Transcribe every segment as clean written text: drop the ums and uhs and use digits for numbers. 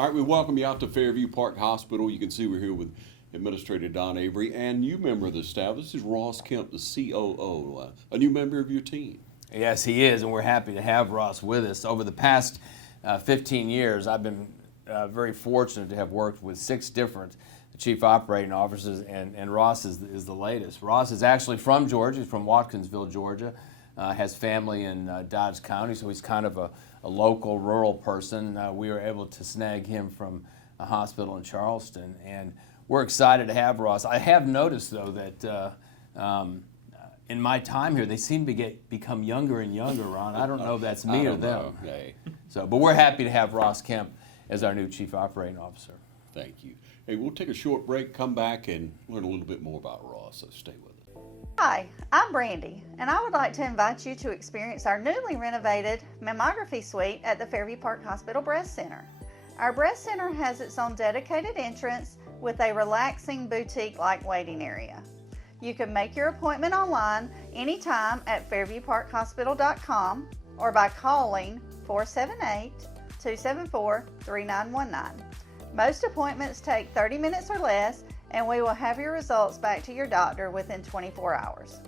All right, we welcome you out to Fairview Park Hospital. You can see we're here with Administrator Don Avery and new member of the staff. This is Ross Kemp, the C.O.O., a new member of your team. Yes, he is, and we're happy to have Ross with us. Over the past 15 years, I've been very fortunate to have worked with 6 different chief operating officers, and Ross is the latest. Ross is actually from Georgia. He's from Watkinsville, Georgia. Has family in Dodge County, so he's kind of a local, rural person. We were able to snag him from a hospital in Charleston, and we're excited to have Ross. I have noticed, though, that in my time here, they seem to become younger and younger, Ron. I don't know if that's me or them. Hey. But we're happy to have Ross Kemp as our new Chief Operating Officer. Thank you. Hey, we'll take a short break, come back, and learn a little bit more about Ross, so stay with us. Hi, I'm Brandy, and I would like to invite you to experience our newly renovated mammography suite at the Fairview Park Hospital Breast Center. Our breast center has its own dedicated entrance with a relaxing boutique-like waiting area. You can make your appointment online anytime at fairviewparkhospital.com or by calling 478-274-3919. Most appointments take 30 minutes or less, and we will have your results back to your doctor within 24 hours.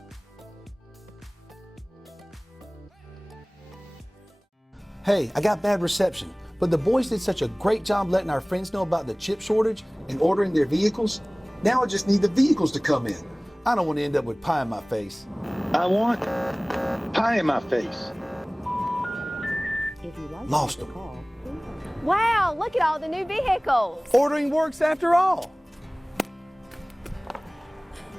Hey, I got bad reception, but the boys did such a great job letting our friends know about the chip shortage and ordering their vehicles. Now I just need the vehicles to come in. I don't want to end up with pie in my face. I want pie in my face. Lost them. Wow, look at all the new vehicles. Ordering works after all.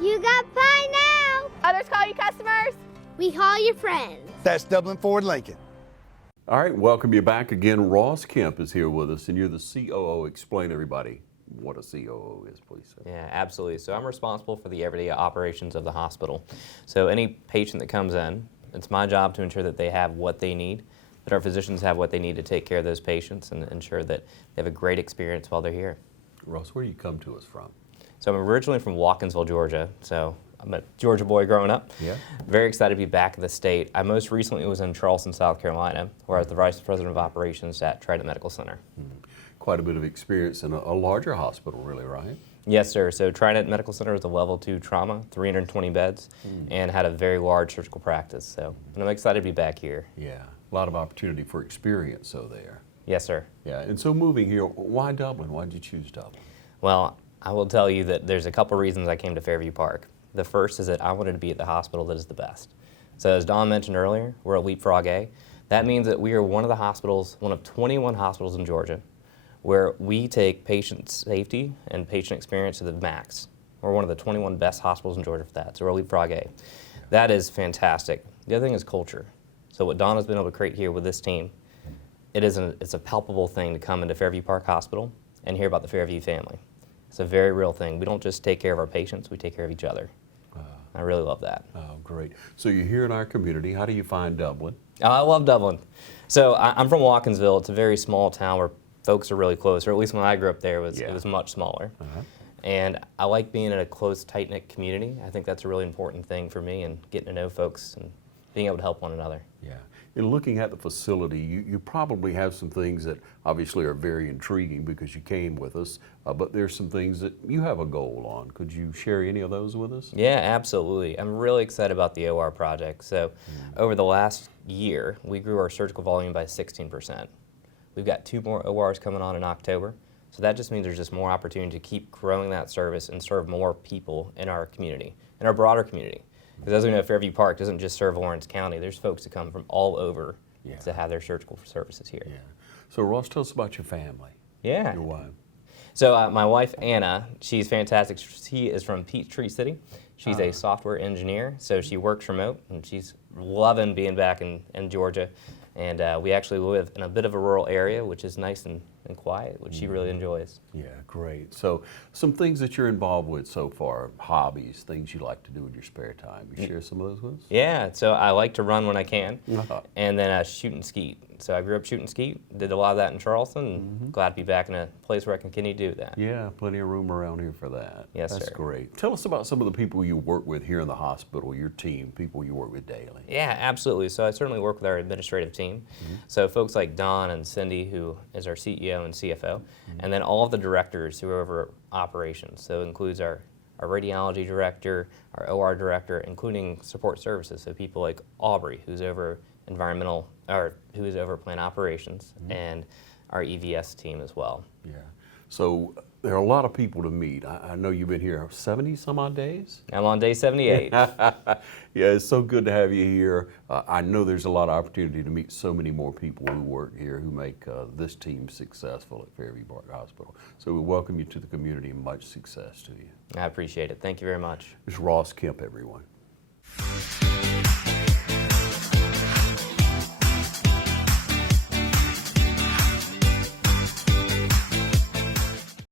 You got pie now. Others call you customers. We call you friends. That's Dublin Ford Lincoln. All right, welcome you back again. Ross Kemp is here with us, and you're the C.O.O. Explain, everybody, what a C.O.O. is, please. Sir. Yeah, absolutely. So I'm responsible for the everyday operations of the hospital. So any patient that comes in, it's my job to ensure that they have what they need, that our physicians have what they need to take care of those patients and ensure that they have a great experience while they're here. Ross, where do you come to us from? So I'm originally from Watkinsville, Georgia. So I'm a Georgia boy growing up. Yeah. Very excited to be back in the state. I most recently was in Charleston, South Carolina, where I was the Vice President of Operations at Trident Medical Center. Quite a bit of experience in a larger hospital, really, right? Yes, sir. So Trident Medical Center is a level 2 trauma, 320 beds, and had a very large surgical practice. So and I'm excited to be back here. Yeah, a lot of opportunity for experience, so there. Yes, sir. Yeah, and so moving here, why Dublin? Why did you choose Dublin? Well, I will tell you that there's a couple reasons I came to Fairview Park. The first is that I wanted to be at the hospital that is the best. So as Don mentioned earlier, we're at Leapfrog A. That means that we are one of the hospitals, one of 21 hospitals in Georgia, where we take patient safety and patient experience to the max. We're one of the 21 best hospitals in Georgia for that, so we're Leapfrog A. That is fantastic. The other thing is culture. So what Don has been able to create here with this team, it's a palpable thing to come into Fairview Park Hospital and hear about the Fairview family. It's a very real thing. We don't just take care of our patients, we take care of each other. I really love that. Oh, great. So you're here in our community. How do you find Dublin? I love Dublin. So I'm from Watkinsville. It's a very small town where folks are really close, or at least when I grew up there, it was much smaller. And I like being in a close, tight-knit community. I think that's a really important thing for me, and getting to know folks and being able to help one another. Yeah. In looking at the facility, you probably have some things that obviously are very intriguing because you came with us, but there's some things that you have a goal on. Could you share any of those with us? Yeah, absolutely. I'm really excited about the OR project. So over the last year, we grew our surgical volume by 16%. We've got 2 more ORs coming on in October. So that just means there's just more opportunity to keep growing that service and serve more people in our community, in our broader community. Because as we know, Fairview Park doesn't just serve Lawrence County. There's folks that come from all over to have their surgical services here. Yeah. So Ross, tell us about your family. Yeah. Your wife. So my wife, Anna, she's fantastic. She is from Peachtree City. She's a software engineer, so she works remote, and she's loving being back in Georgia. And we actually live in a bit of a rural area, which is nice and quiet, which she really enjoys. Yeah, great. So some things that you're involved with so far, hobbies, things you like to do in your spare time. You share some of those with us? Yeah, so I like to run when I can, and then shoot and skeet. So I grew up shooting skeet, did a lot of that in Charleston, and glad to be back in a place where I can continue to do that. Yeah, plenty of room around here for that. Yes, That's sir. great. Tell us about some of the people you work with here in the hospital, your team, people you work with daily. Yeah, absolutely. So I certainly work with our administrative team. So folks like Don and Cindy, who is our CEO, CEO and CFO, and then all of the directors who are over operations. So it includes our radiology director, our OR director, including support services. So people like Aubrey, who's over environmental, or who is over plant operations, and our EVS team as well. Yeah. So there are a lot of people to meet. I know you've been here 70 some odd days? I'm on day 78. Yeah, it's so good to have you here. I know there's a lot of opportunity to meet so many more people who work here who make this team successful at Fairview Park Hospital. So we welcome you to the community and much success to you. I appreciate it. Thank you very much. It's Ross Kemp, everyone.